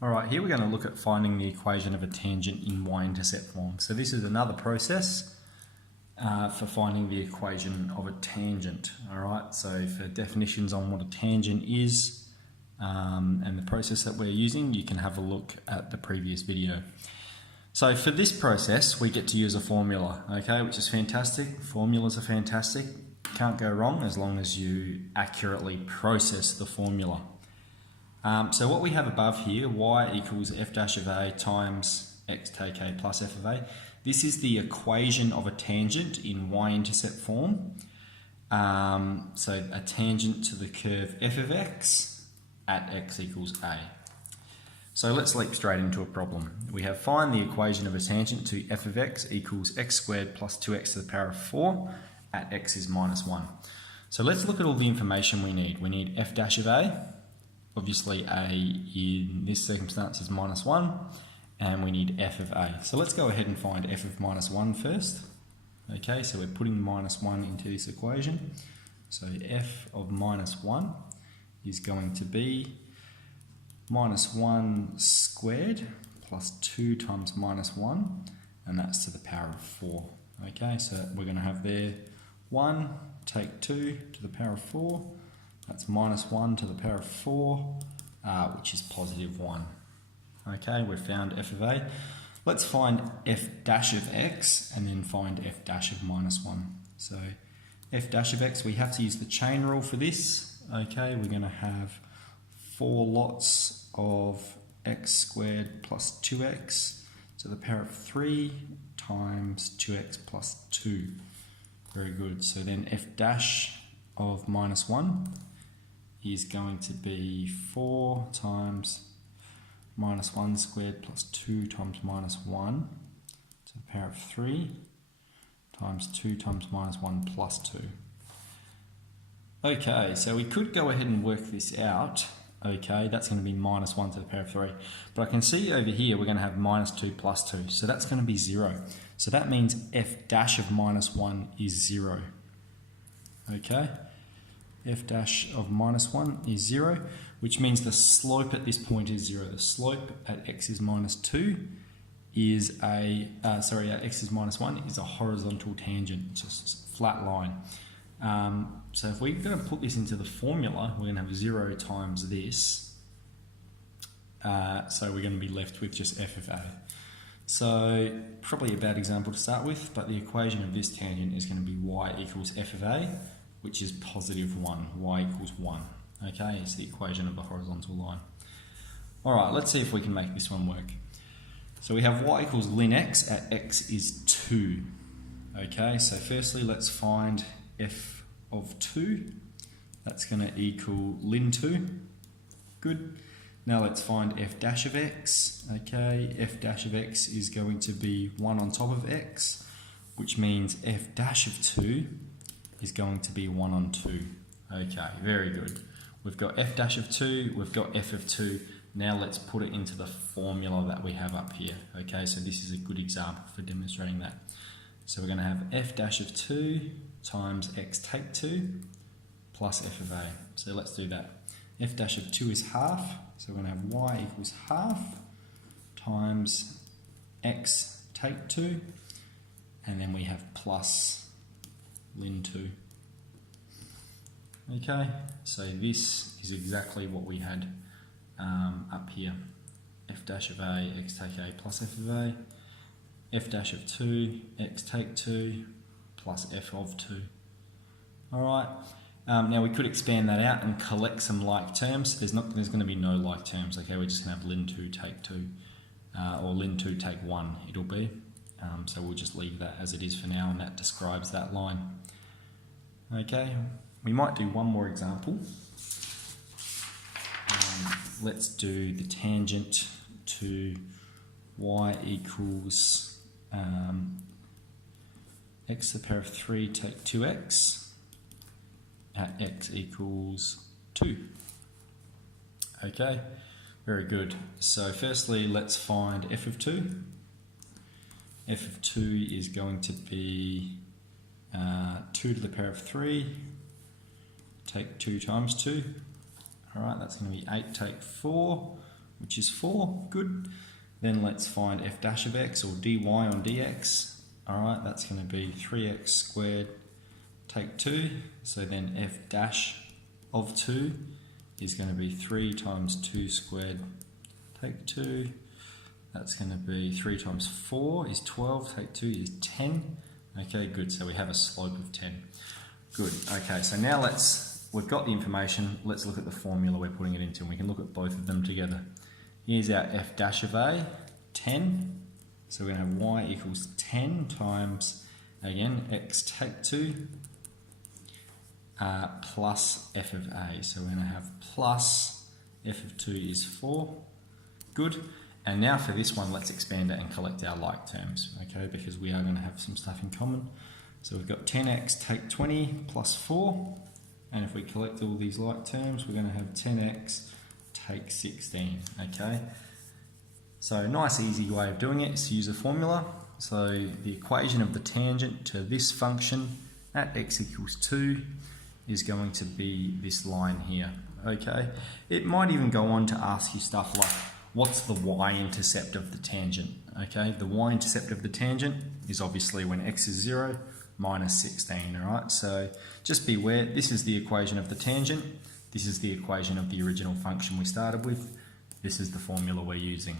Alright, here we're going to look at finding the equation of a tangent in y-intercept form. So this is another process for finding the equation of a tangent. Alright, so for definitions on what a tangent is and the process that we're using, you can have a look at the previous video. So for this process, we get to use a formula, okay, which is fantastic. Formulas are fantastic. Can't go wrong as long as you accurately process the formula. So what we have above here, y equals f dash of a times x take a plus f of a. This is the equation of a tangent in y-intercept form. So a tangent to the curve f of x at x equals a. So let's leap straight into a problem. We have find the equation of a tangent to f of x equals x squared plus 2x to the power of 4 at x is minus 1. So let's look at all the information we need. We need f dash of a. Obviously a in this circumstance is minus 1, and we need f of a. So let's go ahead and find f of minus 1 first. Okay, so we're putting minus 1 into this equation. So f of minus 1 is going to be minus 1 squared plus 2 times minus 1, and that's to the power of 4. Okay, so we're going to have there 1 take 2 to the power of 4. That's minus 1 to the power of 4, which is positive 1. Okay, we've found f of a. Let's find f dash of x and then find f dash of minus 1. So f dash of x, we have to use the chain rule for this. Okay, we're going to have 4 lots of x squared plus 2x to the power of 3 times 2x plus 2. Very good. So then f dash of minus 1 is going to be 4 times minus 1 squared plus 2 times minus 1 to the power of 3 times 2 times minus 1 plus 2. Okay, so we could go ahead and work this out. Okay, that's going to be minus 1 to the power of 3. But I can see over here we're going to have minus 2 plus 2. So that's going to be 0. So that means f dash of minus 1 is 0. Okay, f dash of minus 1 is 0, which means the slope at this point is 0. The slope at x is minus 2 is at x is minus 1 is a horizontal tangent, just a flat line. So if we're going to put this into the formula, we're going to have 0 times this. So we're going to be left with just f of a. So probably a bad example to start with, but the equation of this tangent is going to be y equals f of a, which is positive 1, y equals 1. Okay, it's the equation of the horizontal line. Alright, let's see if we can make this one work. So we have y equals ln x at x is 2. Okay, so firstly let's find f of 2. That's going to equal ln 2. Good. Now let's find f dash of x. Okay, f dash of x is going to be 1 on top of x, which means f dash of 2 is going to be 1 on 2. Okay, very good. We've got f dash of 2, we've got f of 2. Now let's put it into the formula that we have up here. Okay, so this is a good example for demonstrating that. So we're going to have f dash of 2 times x take 2 plus f of a. So let's do that. F dash of 2 is half, so we're going to have y equals half times x take 2, and then we have plus ln 2. Okay, so this is exactly what we had up here. F dash of a, x take a plus f of a. F dash of 2, x take 2 plus f of 2. Alright, now we could expand that out and collect some like terms. There's going to be no like terms, okay? We're just going to have ln 2 take 2, or ln 2 take 1 it'll be. So we'll just leave that as it is for now, and that describes that line. Okay, we might do one more example. Let's do the tangent to y equals x to the power of 3 take 2x at x equals 2. Okay, very good. So firstly, let's find f of 2. F of 2 is going to be 2 to the power of 3, take 2 times 2. Alright, that's going to be 8 take 4, which is 4. Good. Then let's find f dash of x, or dy on dx. Alright, that's going to be 3x squared, take 2. So then f dash of 2 is going to be 3 times 2 squared, take 2. That's going to be 3 times 4 is 12, take 2 is 10. Okay, good. So we have a slope of 10. Good. Okay, so now we've got the information. Let's look at the formula we're putting it into, and we can look at both of them together. Here's our f dash of a, 10. So we're going to have y equals 10 times, again, x take 2, plus f of a. So we're going to have plus f of 2 is 4. Good. And now for this one, let's expand it and collect our like terms, okay, because we are going to have some stuff in common. So we've got 10x take 20 plus 4. And if we collect all these like terms, we're going to have 10x take 16, okay? So nice easy way of doing it is to use a formula. So the equation of the tangent to this function at x equals 2 is going to be this line here, okay? It might even go on to ask you stuff like, what's the y-intercept of the tangent, okay? The y-intercept of the tangent is obviously when x is 0 minus 16, all right? So just be aware, this is the equation of the tangent. This is the equation of the original function we started with. This is the formula we're using.